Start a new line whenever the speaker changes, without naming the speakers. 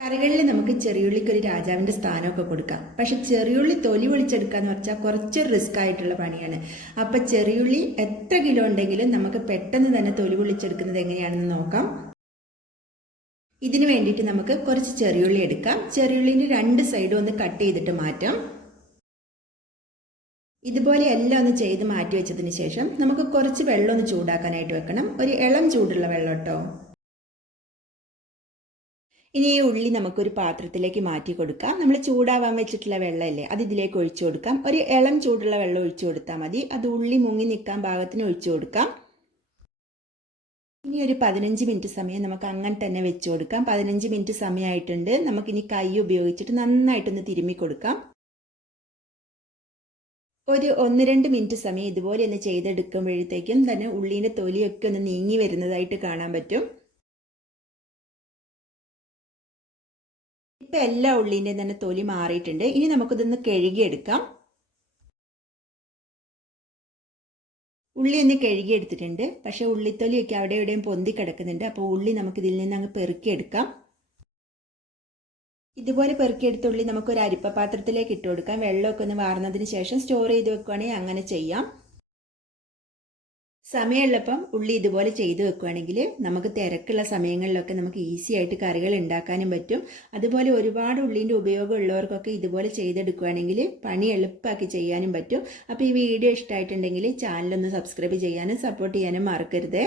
കറികളിൽ നമുക്ക് ചെറിയുള്ളിക്ക് ഒരു രാജാവിന്റെ സ്ഥാനമൊക്കെ കൊടുക്കാം. പക്ഷെ ചെറിയുള്ളി തൊലി പൊളിച്ചെടുക്കുക എന്ന് പറഞ്ഞാൽ കുറച്ച് റിസ്ക് ആയിട്ടുള്ള പണിയാണ്. അപ്പൊ ചെറിയുള്ളി എത്ര കിലോ ഉണ്ടെങ്കിലും നമുക്ക് പെട്ടെന്ന് തന്നെ തൊലി പൊളിച്ചെടുക്കുന്നത് എങ്ങനെയാണെന്ന് നോക്കാം. ഇതിന് വേണ്ടിയിട്ട് നമുക്ക് കുറച്ച് ചെറിയുള്ളി എടുക്കാം. ചെറിയുള്ളിന്റെ രണ്ട് സൈഡും ഒന്ന് കട്ട് ചെയ്തിട്ട് മാറ്റാം. ഇതുപോലെ എല്ലാം ഒന്ന് ചെയ്ത് മാറ്റി വെച്ചതിന് ശേഷം നമുക്ക് കുറച്ച് വെള്ളം ഒന്ന് ചൂടാക്കാനായിട്ട് വെക്കണം. ഒരു ഇളം ചൂടുള്ള വെള്ളം കേട്ടോ. ഇനി ഈ ഉള്ളി നമുക്കൊരു പാത്രത്തിലേക്ക് മാറ്റി കൊടുക്കാം. നമ്മൾ ചൂടാവാൻ വെച്ചിട്ടുള്ള വെള്ളമല്ലേ അത് ഇതിലേക്ക് ഒഴിച്ചു കൊടുക്കാം. ഒരു ഇളം ചൂടുള്ള വെള്ളം ഒഴിച്ചു കൊടുത്താൽ മതി. അത് ഉള്ളി മുങ്ങി നിൽക്കാൻ ഭാഗത്തിന് ഒഴിച്ചു കൊടുക്കാം. ഇനി ഒരു പതിനഞ്ച് മിനിറ്റ് സമയം നമുക്ക് അങ്ങനെ തന്നെ വെച്ച് കൊടുക്കാം. പതിനഞ്ച് മിനിറ്റ് സമയമായിട്ടുണ്ട്. നമുക്കിനി കൈ ഉപയോഗിച്ചിട്ട് നന്നായിട്ടൊന്ന് തിരുമ്മി കൊടുക്കാം. ഒരു ഒന്ന് രണ്ട് മിനിറ്റ് സമയം ഇതുപോലെ ഒന്ന് ചെയ്തെടുക്കുമ്പോഴത്തേക്കും തന്നെ ഉള്ളീന്റെ തൊലിയൊക്കെ ഒന്ന് നീങ്ങി വരുന്നതായിട്ട് കാണാൻ പറ്റും. ഇപ്പം എല്ലാ ഉള്ളിന്റെയും തന്നെ തൊലി മാറിയിട്ടുണ്ട്. ഇനി നമുക്കിതൊന്ന് കഴുകിയെടുക്കാം. ഉള്ളി ഒന്ന് കഴുകിയെടുത്തിട്ടുണ്ട്. പക്ഷേ ഉള്ളിത്തൊലിയൊക്കെ അവിടെ എവിടെയും പൊന്തി കിടക്കുന്നുണ്ട്. അപ്പോൾ ഉള്ളി നമുക്ക് ഇതിൽ നിന്ന് അങ്ങ് പെറുക്കിയെടുക്കാം. ഇതുപോലെ പെറുക്കിയെടുത്ത ഉള്ളി നമുക്ക് ഒരു അരിപ്പ പാത്രത്തിലേക്ക് ഇട്ട് കൊടുക്കാം വെള്ളമൊക്കെ ഒന്ന് വാർന്നതിന് ശേഷം സ്റ്റോർ ചെയ്ത് വെക്കുകയാണെങ്കിൽ അങ്ങനെ ചെയ്യാം. സമയമുള്ളപ്പം ഉള്ളി ഇതുപോലെ ചെയ്തു വെക്കുകയാണെങ്കിൽ നമുക്ക് തിരക്കുള്ള സമയങ്ങളിലൊക്കെ നമുക്ക് ഈസി ആയിട്ട് കറികൾ ഉണ്ടാക്കാനും പറ്റും. അതുപോലെ ഒരുപാട് ഉള്ളിന്റെ ഉപയോഗം ഉള്ളവർക്കൊക്കെ ഇതുപോലെ ചെയ്തെടുക്കുകയാണെങ്കിൽ പണി എളുപ്പമാക്കി ചെയ്യാനും പറ്റും. അപ്പോൾ ഈ വീഡിയോ ഇഷ്ടമായിട്ടുണ്ടെങ്കിൽ ചാനലൊന്ന് സബ്സ്ക്രൈബ് ചെയ്യാനും സപ്പോർട്ട് ചെയ്യാനും മറക്കരുത്.